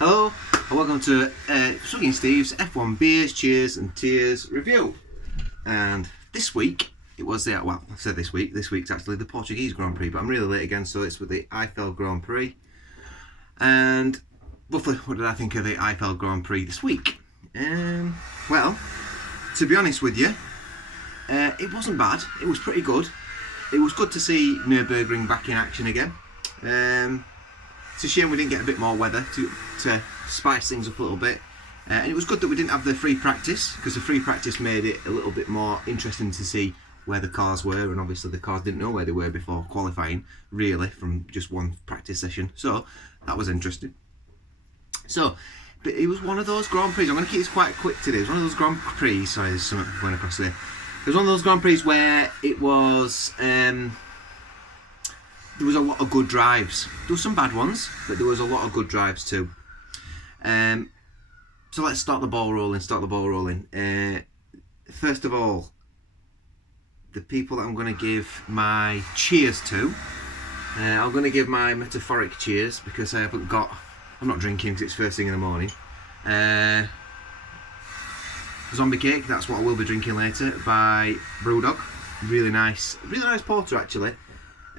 Hello and welcome to Sugging Steve's F1 Beers, Cheers and Tears review. And this week, it was the, well, I said this week's actually the Portuguese Grand Prix, but I'm really late again, so it's with the Eifel Grand Prix. And roughly, what did I think of the Eifel Grand Prix this week? Well, to be honest with you, it wasn't bad. It was pretty good. It was good to see Nürburgring back in action again. It's a shame we didn't get a bit more weather to spice things up a little bit. And it was good that we didn't have the free practice, because the free practice made it a little bit more interesting to see where the cars were, and obviously the cars didn't know where they were before qualifying, really, from just one practice session. So that was interesting. So, but it was one of those Grand Prix. I'm going to keep this quite quick today. It was one of those Grand Prix. Sorry, there's something going across there. It was one of those Grand Prix where it was. There was a lot of good drives. There were some bad ones, but there was a lot of good drives too. So let's start the ball rolling. First of all, the people that I'm going to give my cheers to. I'm going to give my metaphoric cheers because I'm not drinking because it's first thing in the morning. Zombie Cake, that's what I will be drinking later, by Brewdog. Really nice porter actually.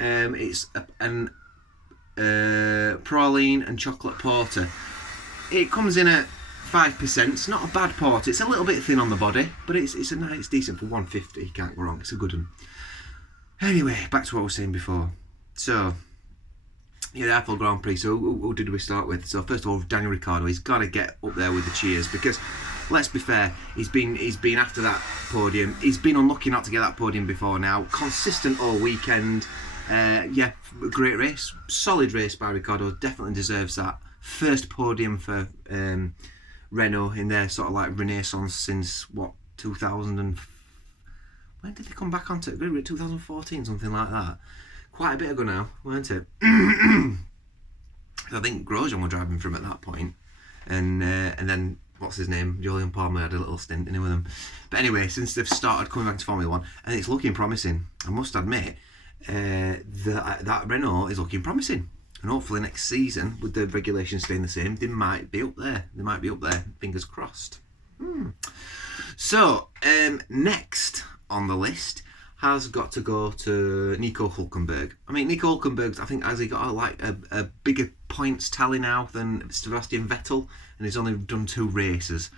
It's an praline and chocolate porter. It comes in at 5%. It's not a bad porter. It's a little bit thin on the body, but it's decent for 150. Can't go wrong. It's a good one. Anyway, back to what I was saying before. So, yeah, the Eifel Grand Prix. So, who did we start with? So, first of all, Daniel Ricciardo. He's got to get up there with the cheers because, let's be fair, he's been after that podium. He's been unlucky not to get that podium before now. Consistent all weekend. Yeah, great race. Solid race by Ricciardo. Definitely deserves that. First podium for Renault in their sort of like renaissance since, 2000 and... When did they come back onto it? 2014, something like that. Quite a bit ago now, weren't it? I think Grosjean were driving for him at that point. And then, what's his name? Julian Palmer had a little stint in it with him. But anyway, since they've started coming back to Formula 1, and it's looking promising, I must admit, that Renault is looking promising, and hopefully next season, with the regulations staying the same, they might be up there. Fingers crossed. So next on the list has got to go to Nico Hülkenberg. I mean, Nico Hülkenberg, I think, has he got a bigger points tally now than Sebastian Vettel, and he's only done 2 races.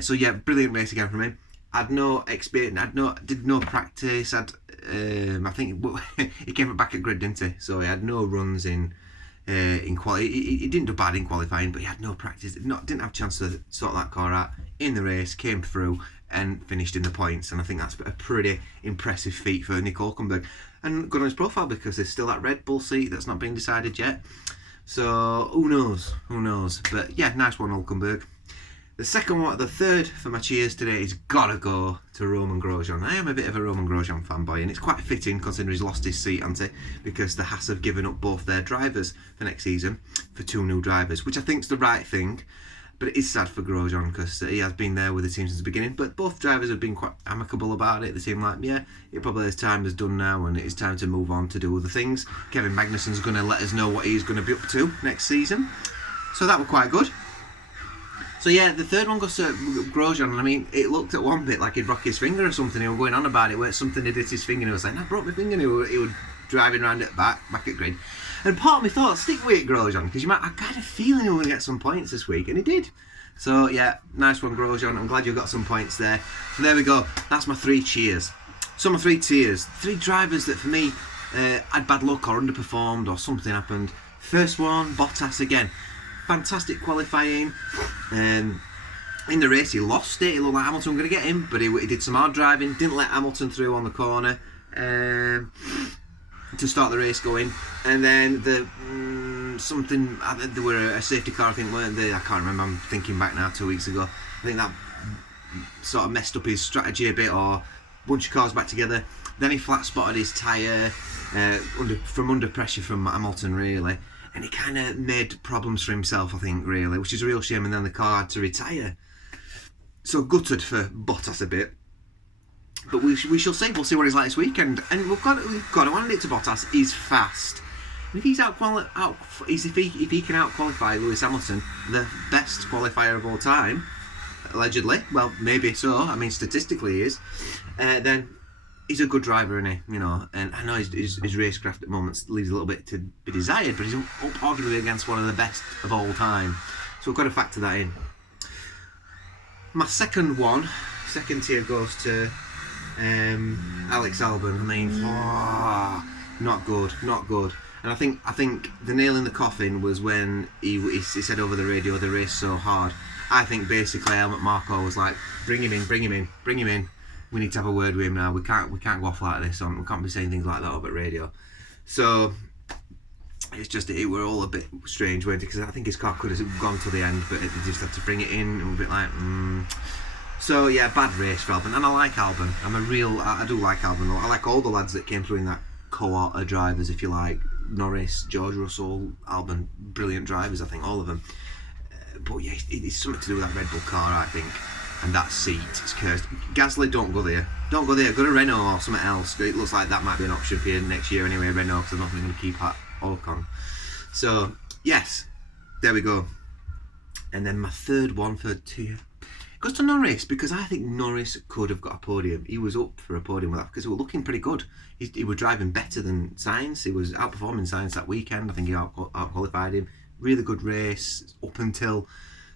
So yeah, brilliant race again from him. I'd no experience. Did no practice. I think he came back at grid, didn't he? So he had no runs in quality. He didn't do bad in qualifying, but he had no practice. Didn't have a chance to sort that car out in the race. Came through and finished in the points. And I think that's a pretty impressive feat for Nico Hülkenberg. And good on his profile because there's still that Red Bull seat that's not been decided yet. So who knows? But yeah, nice one, Hülkenberg. The third for my cheers today is gotta go to Roman Grosjean. I am a bit of a Roman Grosjean fanboy, and it's quite fitting considering he's lost his seat, hasn't he? Because the Haas have given up both their drivers for next season for 2 new drivers, which I think is the right thing. But it is sad for Grosjean because he has been there with the team since the beginning. But both drivers have been quite amicable about it. They seem like, yeah, it probably his time is done now, and it is time to move on to do other things. Kevin Magnussen's going to let us know what he's going to be up to next season. So that was quite good. So yeah, the third one goes to Grosjean, and I mean, it looked at one bit like he'd broke his finger or something. He was going on about it, where something had hit his finger, and he was like, I broke my finger, and he was driving around at back at grid. And part of me thought, stick with it, Grosjean, because I got a feeling he was going to get some points this week, and he did. So yeah, nice one, Grosjean. I'm glad you got some points there. So there we go, that's my 3 cheers. So my 3 tears. 3 drivers that for me had bad luck or underperformed or something happened. First one, Bottas again. Fantastic qualifying. In the race, he lost it. It looked like Hamilton was going to get him, but he did some hard driving. Didn't let Hamilton through on the corner to start the race going. And then there were a safety car, I think, weren't they? I can't remember. I'm thinking back now, 2 weeks ago. I think that sort of messed up his strategy a bit, or a bunch of cars back together. Then he flat spotted his tyre from under pressure from Hamilton, really. And he kind of made problems for himself, I think, really, which is a real shame. And then the car had to retire. So gutted for Bottas a bit. But we shall see. We'll see what he's like this weekend. And we've got to hand it to Bottas. He's fast. And if he's if he can out-qualify Lewis Hamilton, the best qualifier of all time, allegedly, well, maybe so, I mean, statistically he is, then he's a good driver, isn't he? You know, and I know his racecraft at the moment leaves a little bit to be desired, but he's up arguably against one of the best of all time. So we've got to factor that in. My second tier goes to Alex Albon. I mean, not good. And I think the nail in the coffin was when he said over the radio, the race so hard. I think basically Helmut Marko was like, bring him in. We need to have a word with him now. We can't go off like this. We can't be saying things like that over radio. So it's just, it were all a bit strange, weren't it? Because I think his car could have gone to the end, but they just had to bring it in, and we're a bit like, So yeah, bad race for Albon. And I like Albon. I do like Albon. I like all the lads that came through in that cohort of drivers, if you like. Norris, George Russell, Albon, brilliant drivers, I think, all of them. But yeah, it's something to do with that Red Bull car, I think. And that seat is cursed. Gasly, don't go there. Go to Renault or something else. It looks like that might be an option for you next year anyway, Renault, because I don't think they're going to keep Ocon. So, yes, there we go. And then my third tier goes to Norris, because I think Norris could have got a podium. He was up for a podium with that, because he was looking pretty good. He was driving better than Sainz. He was outperforming Sainz that weekend. I think he out-qualified him. Really good race, up until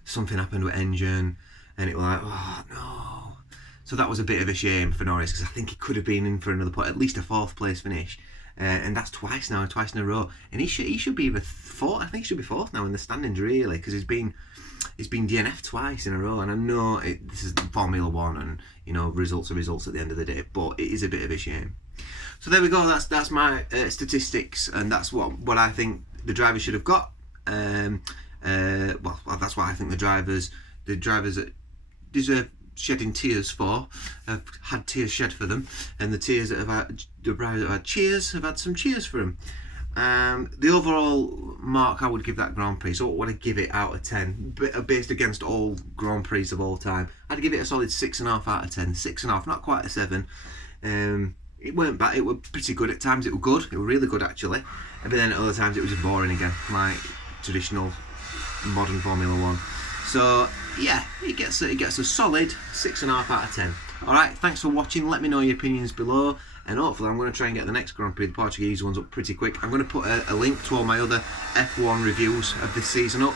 something happened with engine. And it was like, oh no. So that was a bit of a shame for Norris, because I think he could have been in for another point, at least a 4th place finish. And that's twice in a row. And he should be either 4th. I think he should be 4th now in the standings, really, because he's been DNF'd twice in a row. And I know this is Formula 1, and you know, results are results at the end of the day, but it is a bit of a shame. So there we go. That's my statistics, and that's what I think the drivers should have got. Well, that's what I think the drivers that deserve shedding tears for have had tears shed for them, and the drivers that have had cheers have had some cheers for them. The overall mark I would give that Grand Prix, so what would I give it out of 10 based against all Grand Prix of all time? I'd give it a solid 6.5 out of 10. 6.5, not quite a 7. It weren't bad, it were pretty good at times. It were good, it were really good actually, but then at other times it was just boring again, like traditional modern Formula 1. So yeah, it gets a solid 6.5 out of 10. Alright, thanks for watching. Let me know your opinions below, and hopefully I'm going to try and get the next Grand Prix, the Portuguese ones, up pretty quick. I'm going to put a link to all my other F1 reviews of this season up,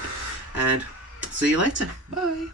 and see you later. Bye.